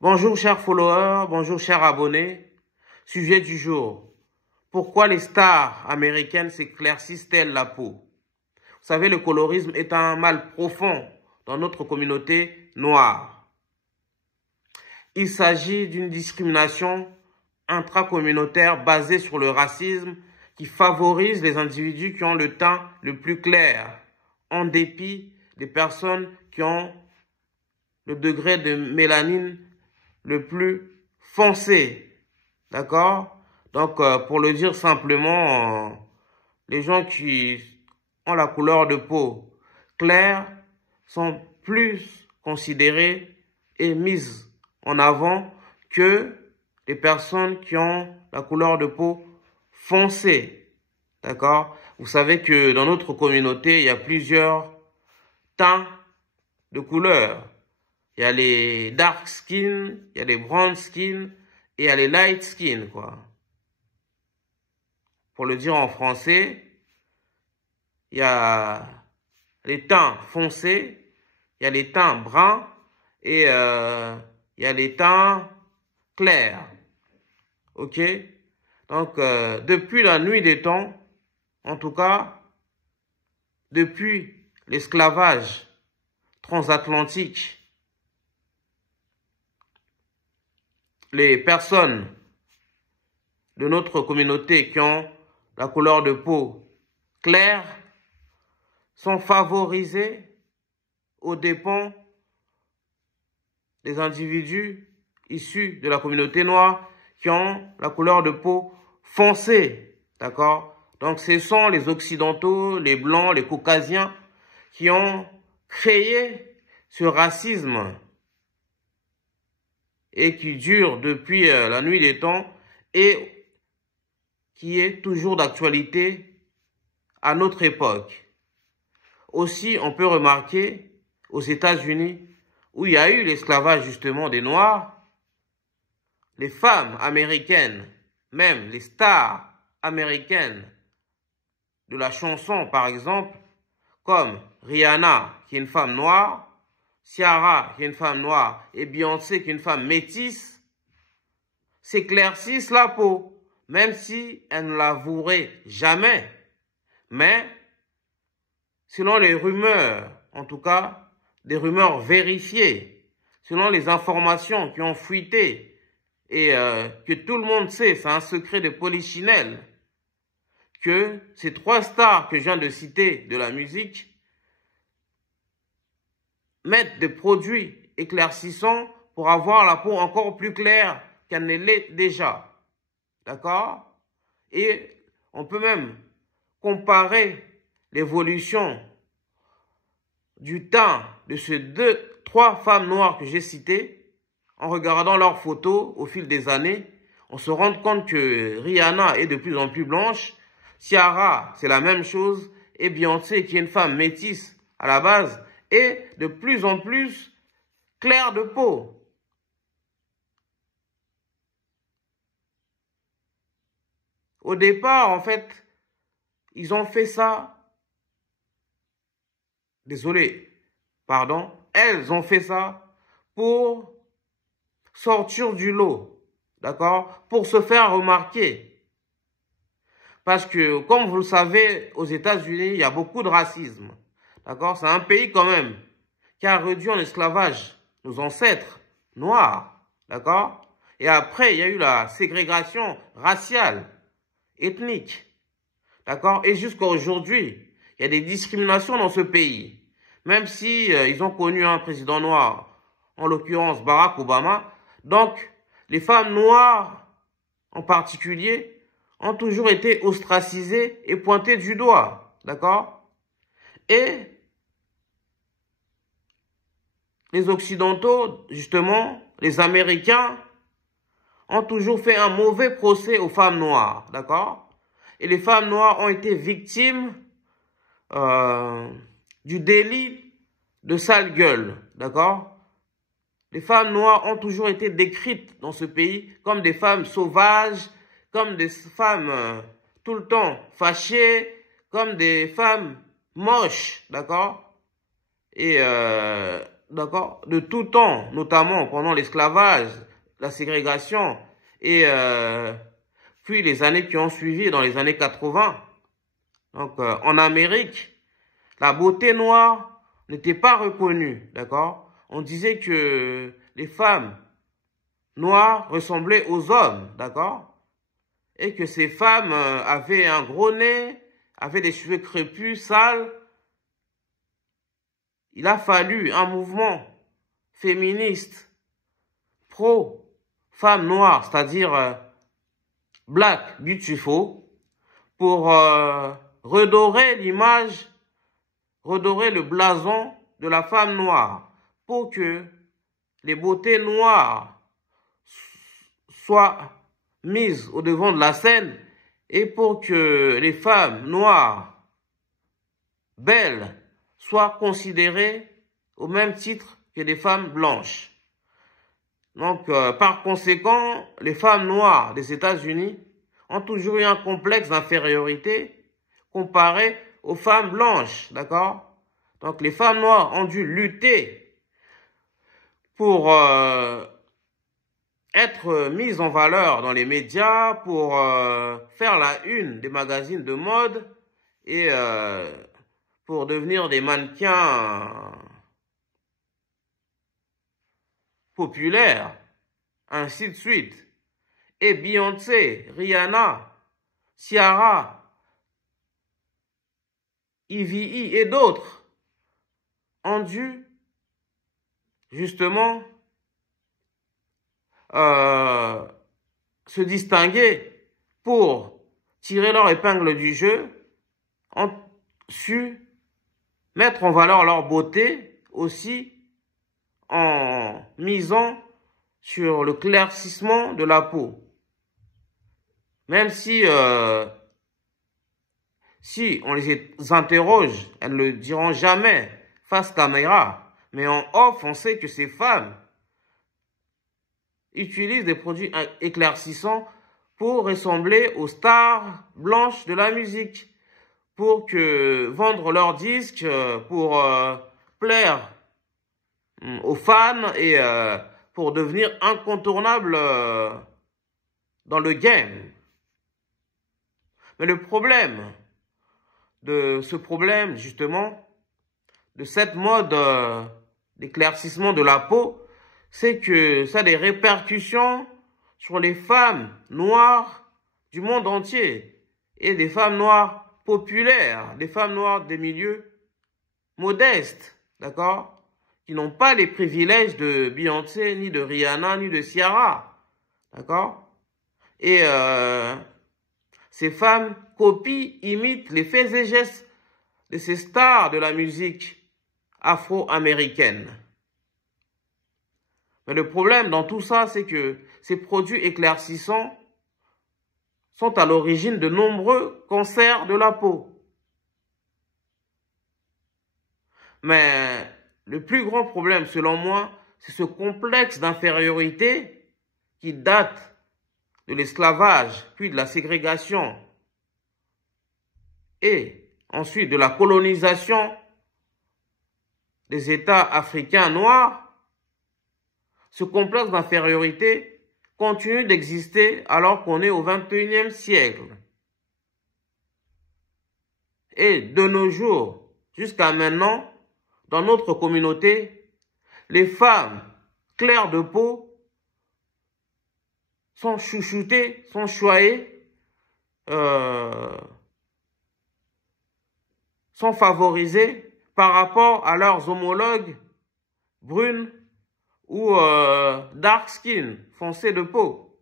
Bonjour chers followers, bonjour chers abonnés. Sujet du jour. Pourquoi les stars américaines s'éclaircissent-elles la peau? Vous savez, le colorisme est un mal profond dans notre communauté noire. Il s'agit d'une discrimination intracommunautaire basée sur le racisme qui favorise les individus qui ont le teint le plus clair, en dépit des personnes qui ont le degré de mélanine le plus foncé. D'accord? Donc, pour le dire simplement, les gens qui ont la couleur de peau claire sont plus considérés et mises en avant que les personnes qui ont la couleur de peau foncée. D'accord? Vous savez que dans notre communauté, il y a plusieurs teints de couleurs. Il y a les dark skin, il y a les brown skin et il y a les light skin, quoi. Pour le dire en français, il y a les teints foncés, il y a les teints bruns et il y a les teints clairs. Ok? Donc, depuis la nuit des temps, en tout cas, depuis l'esclavage transatlantique, les personnes de notre communauté qui ont la couleur de peau claire sont favorisées aux dépens des individus issus de la communauté noire qui ont la couleur de peau foncée. D'accord? Donc, ce sont les Occidentaux, les Blancs, les Caucasiens qui ont créé ce racisme et qui dure depuis la nuit des temps et qui est toujours d'actualité à notre époque. Aussi, on peut remarquer aux États-Unis, où il y a eu l'esclavage justement des Noirs, les femmes américaines, même les stars américaines de la chanson par exemple, comme Rihanna qui est une femme noire, Ciara qui est une femme noire et Beyoncé qui est une femme métisse, s'éclaircissent la peau, même si elles ne l'avoueraient jamais. Mais, selon les rumeurs, en tout cas, des rumeurs vérifiées, selon les informations qui ont fuité et que tout le monde sait, c'est un secret de polichinelle, que ces trois stars que je viens de citer de la musique mettent des produits éclaircissants pour avoir la peau encore plus claire qu'elle ne l'est déjà. D'accord? Et on peut même comparer l'évolution du teint de ces trois femmes noires que j'ai citées en regardant leurs photos au fil des années. On se rend compte que Rihanna est de plus en plus blanche, Ciara, c'est la même chose, et Beyoncé, qui est une femme métisse à la base, est de plus en plus claire de peau. Au départ, en fait, ils ont fait ça. Désolé, pardon. Elles ont fait ça pour sortir du lot, d'accord? Pour se faire remarquer. Parce que, comme vous le savez, aux États-Unis, il y a beaucoup de racisme. D'accord? C'est un pays quand même qui a réduit en esclavage nos ancêtres noirs. D'accord? Et après, il y a eu la ségrégation raciale, ethnique. D'accord? Et jusqu'à aujourd'hui, il y a des discriminations dans ce pays. Même si ils ont connu un président noir, en l'occurrence Barack Obama. Donc, les femmes noires, en particulier, ont toujours été ostracisées et pointées du doigt. D'accord? Et les Occidentaux, justement, les Américains, ont toujours fait un mauvais procès aux femmes noires. D'accord? Et les femmes noires ont été victimes du délit de sale gueule. D'accord? Les femmes noires ont toujours été décrites dans ce pays comme des femmes sauvages, comme des femmes tout le temps fâchées, comme des femmes moches. D'accord? Et d'accord, de tout temps, notamment pendant l'esclavage, la ségrégation, et puis les années qui ont suivi, dans les années 80. Donc, en Amérique, la beauté noire n'était pas reconnue, d'accord? On disait que les femmes noires ressemblaient aux hommes, d'accord? Et que ces femmes avaient un gros nez, avaient des cheveux crépus, sales. Il a fallu un mouvement féministe, pro-femmes noires, c'est-à-dire Black Beautiful, pour redorer l'image, redorer le blason de la femme noire, pour que les beautés noires soient mises au devant de la scène et pour que les femmes noires belles soient considérées au même titre que des femmes blanches. Donc, par conséquent, les femmes noires des États-Unis ont toujours eu un complexe d'infériorité comparé aux femmes blanches, d'accord? Donc, les femmes noires ont dû lutter pour être mises en valeur dans les médias, pour faire la une des magazines de mode et pour devenir des mannequins populaires, ainsi de suite. Et Beyoncé, Rihanna, Ciara, Ivy et d'autres ont dû justement se distinguer pour tirer leur épingle du jeu, ont su mettre en valeur leur beauté aussi en misant sur le claircissement de la peau. Même si on les interroge, elles ne le diront jamais face caméra, mais en off, on sait que ces femmes utilisent des produits éclaircissants pour ressembler aux stars blanches de la musique, pour que vendre leurs disques, pour plaire aux fans et pour devenir incontournables dans le game. Mais le problème de ce problème, justement, de cette mode d'éclaircissement de la peau, c'est que ça a des répercussions sur les femmes noires du monde entier et des femmes noires populaires, des femmes noires des milieux modestes, d'accord, qui n'ont pas les privilèges de Beyoncé, ni de Rihanna, ni de Ciara, d'accord. Et ces femmes copient, imitent les faits et gestes de ces stars de la musique afro-américaine. Mais le problème dans tout ça, c'est que ces produits éclaircissants sont à l'origine de nombreux cancers de la peau. Mais le plus grand problème, selon moi, c'est ce complexe d'infériorité qui date de l'esclavage, puis de la ségrégation, et ensuite de la colonisation des États africains noirs. Ce complexe d'infériorité continue d'exister alors qu'on est au XXIe siècle. Et de nos jours, jusqu'à maintenant, dans notre communauté, les femmes claires de peau sont chouchoutées, sont choyées, sont favorisées par rapport à leurs homologues brunes ou dark skin, foncé de peau.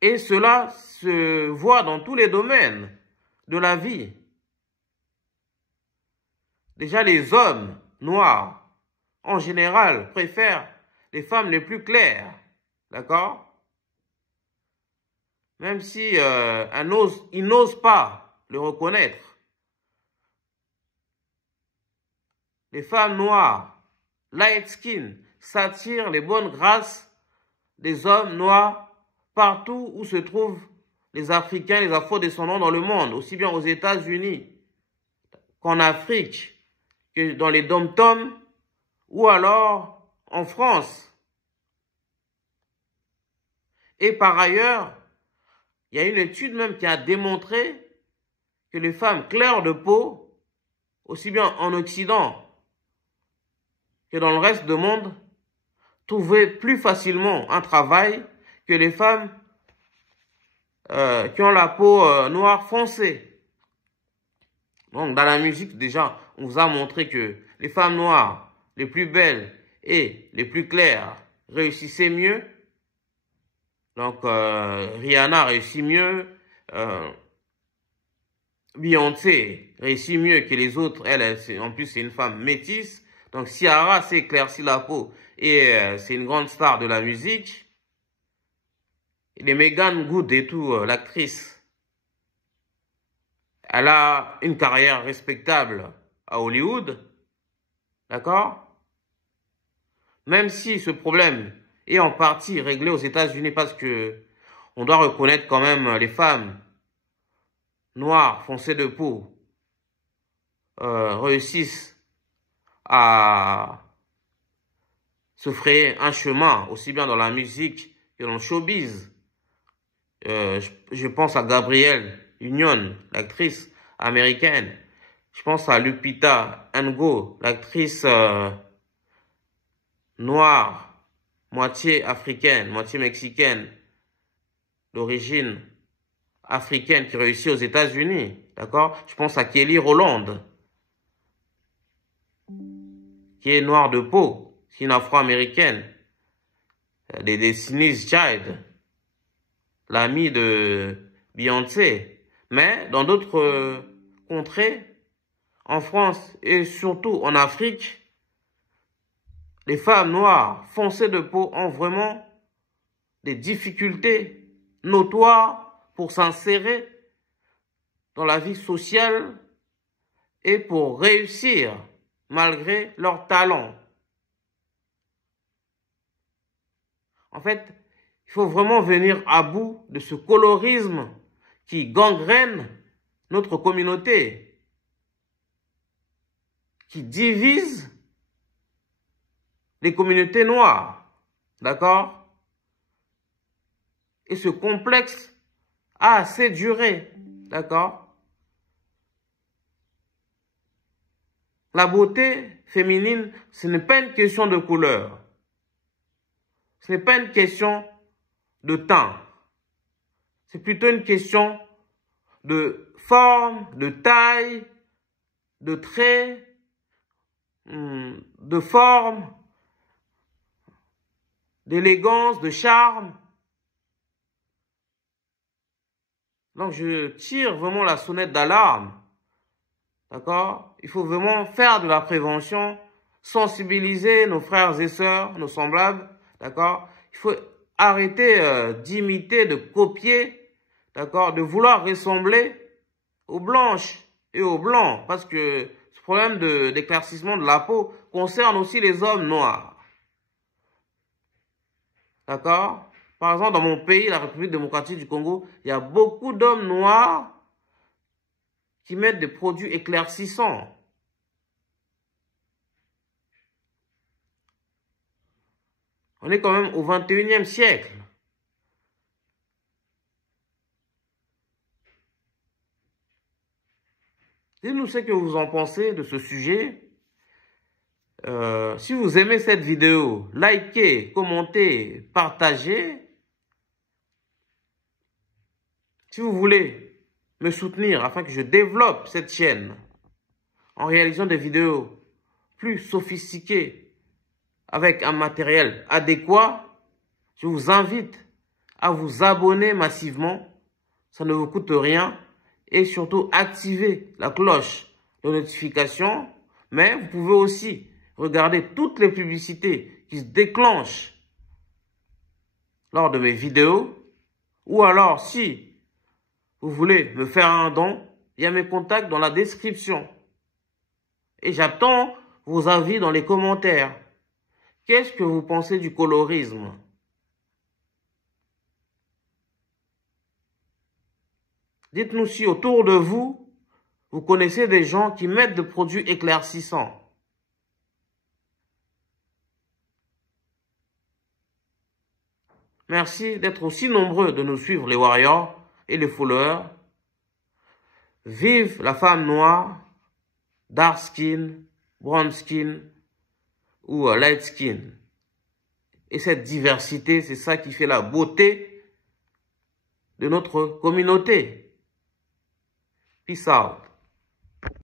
Et cela se voit dans tous les domaines de la vie. Déjà, les hommes noirs, en général, préfèrent les femmes les plus claires, d'accord? Même si ils n'osent pas le reconnaître. Les femmes noires, light skin, s'attirent les bonnes grâces des hommes noirs partout où se trouvent les Africains, les Afro-descendants dans le monde, aussi bien aux États-Unis qu'en Afrique, que dans les dom-toms ou alors en France. Et par ailleurs, il y a une étude même qui a démontré que les femmes claires de peau, aussi bien en Occident que dans le reste du monde, trouvaient plus facilement un travail que les femmes qui ont la peau noire foncée. Donc, dans la musique, déjà, on vous a montré que les femmes noires les plus belles et les plus claires réussissaient mieux. Donc, Rihanna réussit mieux. Beyoncé réussit mieux que les autres. Elle, en plus, c'est une femme métisse. Donc, Ciara s'est éclairci la peau et c'est une grande star de la musique. Et Megan Good et tout, l'actrice, elle a une carrière respectable à Hollywood. D'accord? Même si ce problème est en partie réglé aux États-Unis parce que on doit reconnaître quand même les femmes noires, foncées de peau, réussissent à se frayer un chemin, aussi bien dans la musique que dans le showbiz. Je pense à Gabrielle Union, l'actrice américaine. Je pense à Lupita Nyong'o, l'actrice noire, moitié africaine, moitié mexicaine, d'origine africaine qui réussit aux États-Unis. D'accord? Je pense à Kelly Rowland, qui est noire de peau, qui est une afro-américaine. Des Destiny's Child, l'ami de Beyoncé. Mais dans d'autres contrées, en France et surtout en Afrique, les femmes noires foncées de peau ont vraiment des difficultés notoires pour s'insérer dans la vie sociale et pour réussir malgré leur talent. En fait, il faut vraiment venir à bout de ce colorisme qui gangrène notre communauté, qui divise les communautés noires, d'accord? Et ce complexe a assez duré, d'accord? La beauté féminine, ce n'est pas une question de couleur. Ce n'est pas une question de teint. C'est plutôt une question de forme, de taille, de traits, de forme, d'élégance, de charme. Donc, je tire vraiment la sonnette d'alarme. D'accord? Il faut vraiment faire de la prévention, sensibiliser nos frères et sœurs, nos semblables. D'accord? Il faut arrêter d'imiter, de copier, d'accord? De vouloir ressembler aux blanches et aux blancs. Parce que ce problème d'éclaircissement de la peau concerne aussi les hommes noirs. D'accord? Par exemple, dans mon pays, la République démocratique du Congo, il y a beaucoup d'hommes noirs qui mettent des produits éclaircissants. On est quand même au 21e siècle. Dites-nous ce que vous en pensez de ce sujet. Si vous aimez cette vidéo, likez, commentez, partagez. Si vous voulez me soutenir afin que je développe cette chaîne en réalisant des vidéos plus sophistiquées avec un matériel adéquat, je vous invite à vous abonner massivement. Ça ne vous coûte rien. Et surtout, activer la cloche de notification. Mais vous pouvez aussi regarder toutes les publicités qui se déclenchent lors de mes vidéos. Ou alors, si vous voulez me faire un don, il y a mes contacts dans la description. Et j'attends vos avis dans les commentaires. Qu'est-ce que vous pensez du colorisme? Dites-nous si autour de vous, Vous connaissez des gens qui mettent des produits éclaircissants. Merci d'être aussi nombreux de nous suivre, les warriors et les followers. Vive la femme noire, dark skin, brown skin ou light skin. Et cette diversité, c'est ça qui fait la beauté de notre communauté. Peace out.